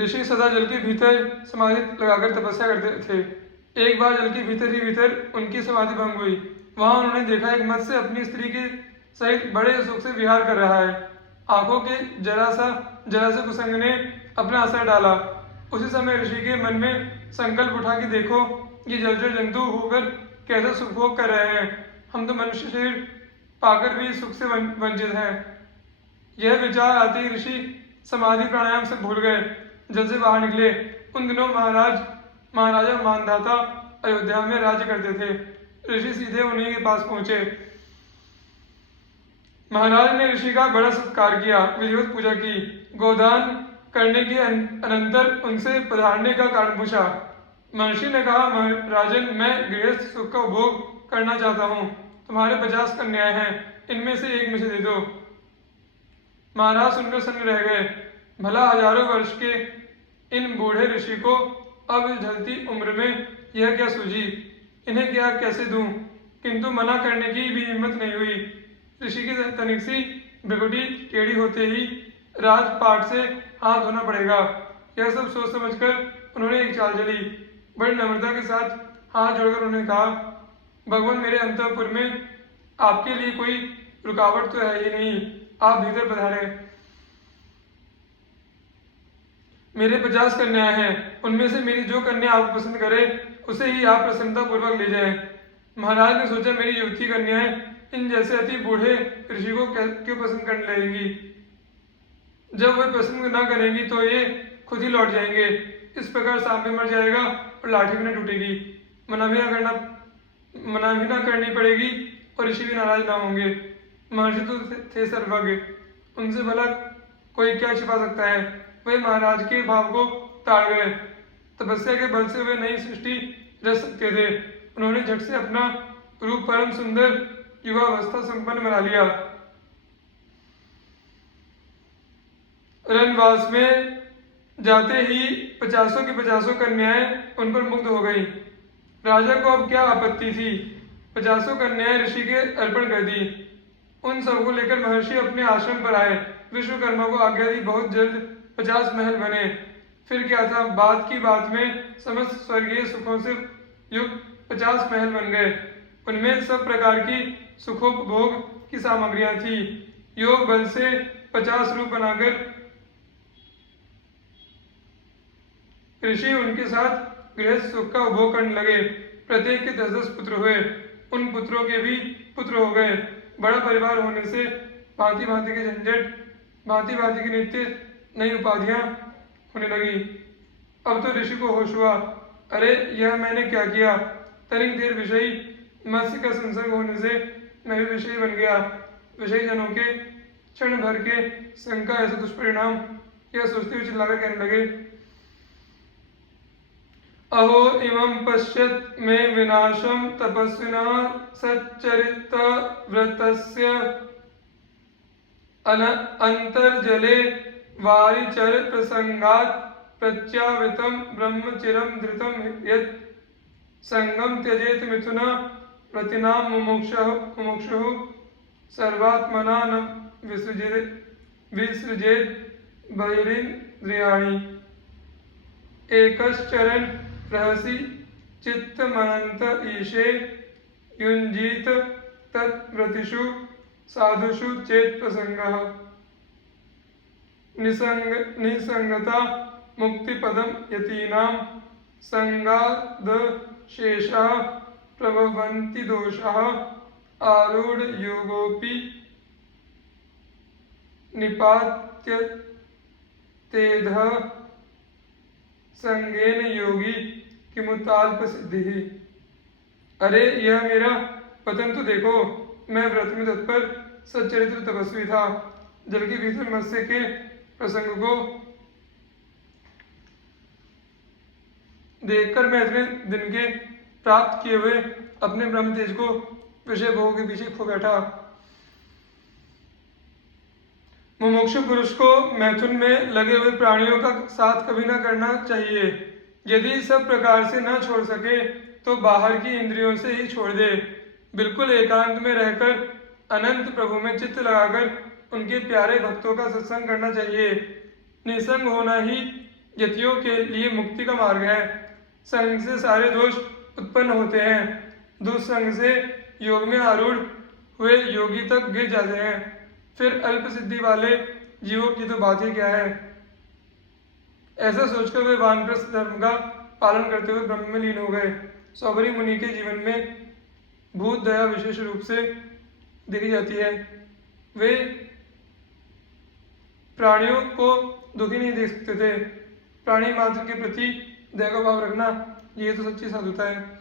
ऋषि सदा जल के भीतर समाधि लगाकर तपस्या करते थे। एक बार जल के भीतर ही भीतर उनकी समाधि भंग हुई। वहां उन्होंने देखा एक मत्स्य अपनी स्त्री के सहित बड़े सुख से विहार कर रहा है। आंखों के जरा से कुसंग ने अपना असर डाला। उसी समय ऋषि के मन में संकल्प उठा कि देखो ये जलचर जंतु होकर कैसा सुख भोग कर रहे हैं, हम तो मनुष्य शरीर पाकर भी सुख से वंचित हैं। यह विचार आते ही ऋषि समाधि प्राणायाम से भूल गए, जल से बाहर निकले। उन दिनों महाराजा मानधाता अयोध्या में राज्य करते थे। ऋषि सीधे उन्हीं के पास पहुंचे। महाराज ने ऋषि का बड़ा सत्कार किया, विधिवत पूजा की। गोदान करने के अनंतर उनसे पधारने का कारण पूछा। महर्षि ने कहा, राजन, मैं गृहस्थ सुख का उपभोग करना चाहता हूँ। तुम्हारे 50 कन्याएं हैं, इनमें से एक मुझे दे दो। महाराज सुनकर सन्न रह गए। भला हजारों वर्ष के इन बूढ़े ऋषि को अब इस ढलती उम्र में यह क्या सूझी, इन्हें क्या कैसे दूं? किंतु मना करने की भी हिम्मत नहीं हुई। ऋषि की तनिक सी भ्रुकुटी टेढ़ी होते ही राजपाट से हाथ धोना पड़ेगा, यह सब सोच समझकर उन्होंने एक चाल चली। बड़ी नम्रता के साथ हाथ जोड़कर उन्होंने कहा, भगवान, मेरे अंतःपुर में आपके लिए कोई रुकावट तो है ही नहीं, आप भीतर पधारें। मेरे 50 कन्याएं हैं, उनमें से मेरी जो कन्या आपको पसंद करे उसे ही आप प्रसन्नता पूर्वक ले जाएं। महाराज ने सोचा, मेरी युवती कन्याएं इन जैसे अति बूढ़े ऋषि को क्यों पसंद करने लगेंगी? जब वे पसंद न करेंगी तो ये खुद ही लौट जाएंगे। इस प्रकार सांप भी मर जाएगा और लाठी भी न टूटेगी। मना भी ना करनी पड़ेगी और ऋषि भी नाराज ना होंगे। महर्षि तो थे सर्वज्ञ, उनसे भला कोई क्या छिपा सकता है। वे महाराज के भाव को ताड़ गए। तपस्या के बल से वे नई सृष्टि रच सकते थे। उन्होंने झट से अपना रूप परम सुंदर युवावस्था संपन्न बना लिया। रनवास में जाते ही 50 की 50 कन्याएं उन पर मुग्ध हो गई। राजा को अब क्या आपत्ति थी? 50 कन्याएं ऋषि के अर्पण कर दी। उन सबको लेकर महर्षि अपने आश्रम पर आए। विश्वकर्मा को आज्ञा दी, बहुत जल्द 50 महल बने। फिर क्या था, बात की बात में समस्त स्वर्गीय सुखों से युक्त 50 महल बन गए। उनमें सब प्रकार की सुखोपभोग की सामग्रियां थी। योग बल से 50 रूप बनाकर ऋषि उनके साथ गृहस्थ सुख का उपभोग करने लगे। प्रत्येक के 10-10 पुत्र हुए। उन पुत्रों के भी पुत्र हो गए। बड़ा परिवार होने से भांति भांति के झंझट, भांति भांति की नित्य नई उपाधियां होने लगी। अब तो ऋषि को होश हुआ, अरे यह मैंने क्या किया? तनिक देर विषयी मत्स्य का संसर्ग होने से मैं भी विषयी बन गया। विषयी जनों के क्षण भर के संग का ऐसा दुष्परिणाम, यह सोचते हुए चिल्लाकर कहने लगे, अहो इमं पश्यत मे विनाशम तपस्विनः सच्चरित व्रतस्य अंतर्जले वारिचर प्रसंगात् प्रत्यावितं ब्रह्मचिरं धृतं यत् संगम त्यजेत मिथुन प्रतिनां मुमुक्षुः सर्वात्मना न विसृजेत बहिरिन्द्रियाणि एकश्चरन् रहसि चित्तमनंत ईशे युञ्जीत तत्व्रतिषु साधुषु चेत प्रसंगः निसंगता मुक्तिपदम यतीनां संगाद शेषः प्रभवन्ति दोषाः आरूढ़ योगोपि निपात्यतेधः संगेन योगी किमुताल्प सिद्धि। अरे यह मेरा पतन तो देखो, मैं व्रत में तत्पर सच्चरित्र तपस्वी था। जल के भीतर मत्स्य के प्रसंग को देखकर मैं इतने दिन के प्राप्त किए हुए अपने ब्रह्म तेज को विषय भोग के पीछे खो बैठा। मुमुक्षु पुरुष को मैथुन में लगे हुए प्राणियों का साथ कभी न करना चाहिए। यदि सब प्रकार से न छोड़ सके तो बाहर की इंद्रियों से ही छोड़ दे। बिल्कुल एकांत में रहकर अनंत प्रभु में चित्त लगाकर उनके प्यारे भक्तों का सत्संग करना चाहिए। निसंग होना ही यतियों के लिए मुक्ति का मार्ग है। संग से सारे दोष उत्पन्न होते हैं। दुसंग से योग में आरूढ़ हुए योगी तक गिर जाते हैं। फिर अल्प सिद्धि वाले जीवों की तो बात ही क्या है। ऐसा सोचकर वे वानप्रस्थ धर्म का पालन करते हुए ब्रह्म में लीन हो गए। सौबरी मुनि के जीवन में भूत दया विशेष रूप से देखी जाती है। वे प्राणियों को दुखी नहीं देख सकते थे। प्राणी मात्र के प्रति दया का भाव रखना, ये तो सच्ची साधुता है।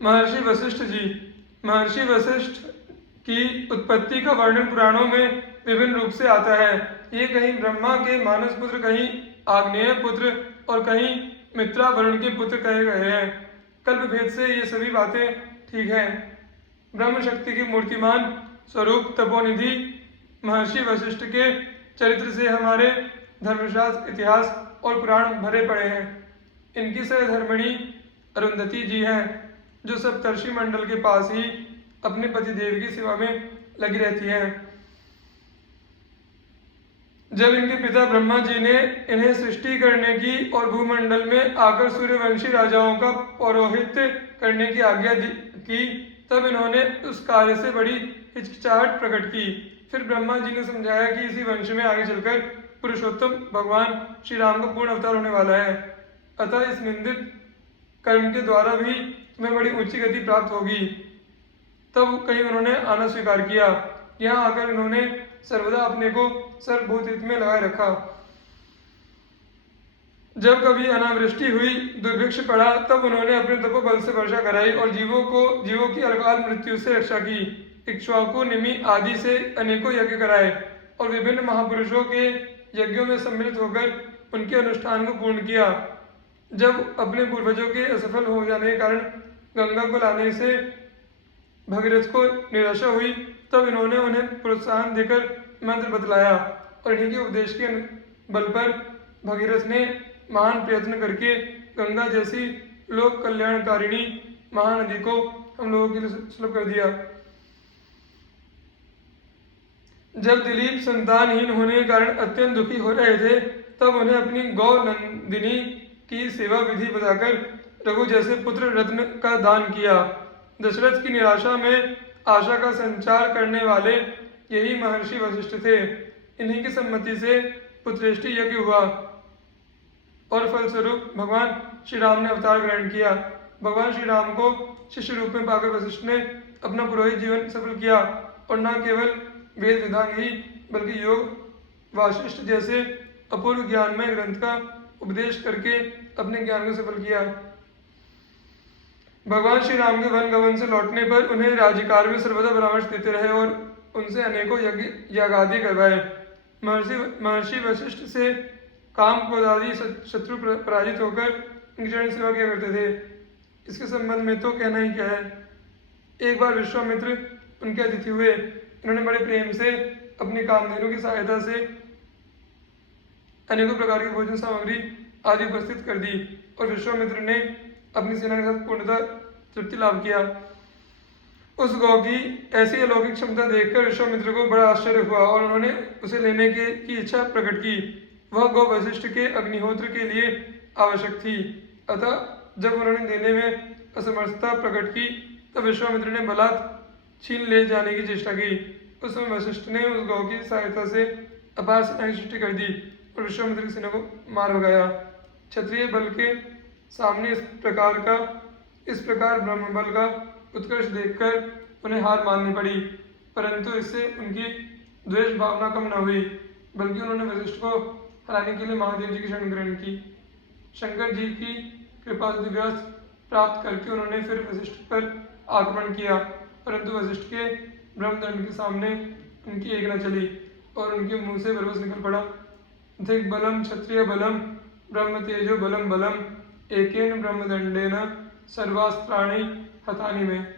महर्षि वशिष्ठ जी। महर्षि वशिष्ठ की उत्पत्ति का वर्णन पुराणों में विभिन्न रूप से आता है। ये कहीं ब्रह्मा के मानस पुत्र, कहीं आग्नेय पुत्र और कहीं मित्रा वरुण के पुत्र कहे गए हैं। कल्प भेद से ये सभी बातें ठीक है। ब्रह्म शक्ति की मूर्तिमान स्वरूप तपोनिधि महर्षि वशिष्ठ के चरित्र से हमारे धर्मशास्त्र, इतिहास और पुराण भरे पड़े हैं। इनकी सहधर्मिणी अरुंधति जी हैं, जो सप्तर्षि मंडल के पास ही अपने पति देव की सेवा में लगी रहती हैं। जब इनके पिता ब्रह्मा जी ने इन्हें सृष्टि करने की और भूमंडल में आकर सूर्यवंशी राजाओं का पौरोहित्य करने की आज्ञा की, तब इन्होंने उस कार्य से बड़ी हिचकिचाहट प्रकट की। फिर ब्रह्मा जी ने समझाया कि इसी वंश में आगे चलकर पुरुषोत्तम भगवान श्री राम का पूर्ण अवतार होने वाला है। अतः इस निंदित कर्म के द्वारा भी तुम्हें बड़ी ऊंची गति प्राप्त होगी। तब कहीं उन्होंने आना स्वीकार किया। यहाँ आकर उन्होंने सर्वदा अपने को सर्वभूत हित में लगाए रखा। जब कभी अनावृष्टि हुई, दुर्भिक्ष पड़ा, तब उन्होंने अपने तपोबल से वर्षा कराई और जीवों की अकाल मृत्यु से रक्षा की। इक्ष्वाकु, निमि आदि से अनेकों यज्ञ कराए और विभिन्न महापुरुषों के यज्ञों में सम्मिलित होकर उनके अनुष्ठान को पूर्ण किया। जब अपने पूर्वजों के असफल हो जाने के कारण गंगा को लाने से भगीरथ को निराशा हुई, तब इन्होंने उन्हें प्रोत्साहन देकर मंत्र बतलाया और इन्हीं के उपदेश के बल पर भगीरथ ने महान प्रयत्न करके गंगा जैसी लोक कल्याणकारिणी महानदी को हम लोगों के लिए सुलभ कर दिया। जब दिलीप संतानहीन होने के कारण अत्यंत दुखी हो रहे थे, तब उन्हें अपनी गौ नंदिनी की सेवा विधि बताकर रघु जैसे पुत्र रत्न का दान किया। दशरथ की निराशा में आशा का संचार करने वाले यही महर्षि वशिष्ठ थे। इन्हीं की सम्मति से पुत्रेष्टि यज्ञ हुआ और फलस्वरूप भगवान श्री राम ने अवतार ग्रहण किया। भगवान श्री राम को शिष्य रूप में पाकर वशिष्ठ ने अपना पुरोहित जीवन सफल किया और न केवल वेद विधान ही बल्कि योग वाशिष्ठ जैसे अपूर्व ज्ञानमय ग्रंथ का उपदेश करके अपने ज्ञान को सफल किया। भगवान श्री राम के वन गमन से लौटने पर उन्हें राज्यकाल में सर्वदा परामर्श देते रहे और उनसे अनेकों यागादि करवाए। महर्षि वशिष्ठ से काम क्रोधादि शत्रु पराजित होकर उनकी चरण सेवा किया करते थे। इसके संबंध में तो कहना ही क्या है। एक बार विश्वामित्र उनके अतिथि हुए। इन्होंने बड़े प्रेम से अपनी कामधेनु की सहायता से अनेकों प्रकार की भोजन सामग्री आदि उपस्थित कर दी और विश्वामित्र ने अपनी सेना के साथ पूर्णतः तृप्ति लाभ किया। उस गौ की ऐसी अलौकिक क्षमता देखकर विश्वामित्र को बड़ा आश्चर्य हुआ और उन्होंने उसे लेने की इच्छा प्रकट की। वह गौ वशिष्ठ के अग्निहोत्र के लिए आवश्यक थी। अतः जब उन्होंने देने में असमर्थता प्रकट की, तब विश्वामित्र ने बलात् छीन ले जाने की चेष्टा की। उस समय वशिष्ठ ने उस गौ की सहायता से अपार सेना की सृष्टि कर दी और विश्वामित्र की सेना को मार भगाया। क्षत्रिय बल के सामने इस प्रकार ब्रह्म बल का उत्कर्ष देखकर उन्हें हार माननी पड़ी, परंतु इससे उनकी द्वेष भावना कम न हुई, बल्कि उन्होंने वशिष्ठ को हराने के लिए महादेव जी की शरण ग्रहण की। शंकर जी की कृपा से दिव्यास्त्र प्राप्त करके उन्होंने फिर वशिष्ठ पर आक्रमण किया, परंतु वशिष्ठ के ब्रह्मदंड के सामने उनकी एक न चली और उनके मुंह से बरबस निकल पड़ा। धिक बलम क्षत्रिय बलम ब्रह्म तेजो बलम बलम एकेन ब्रह्मदंडेन सर्वास्त्राणि हतानि में।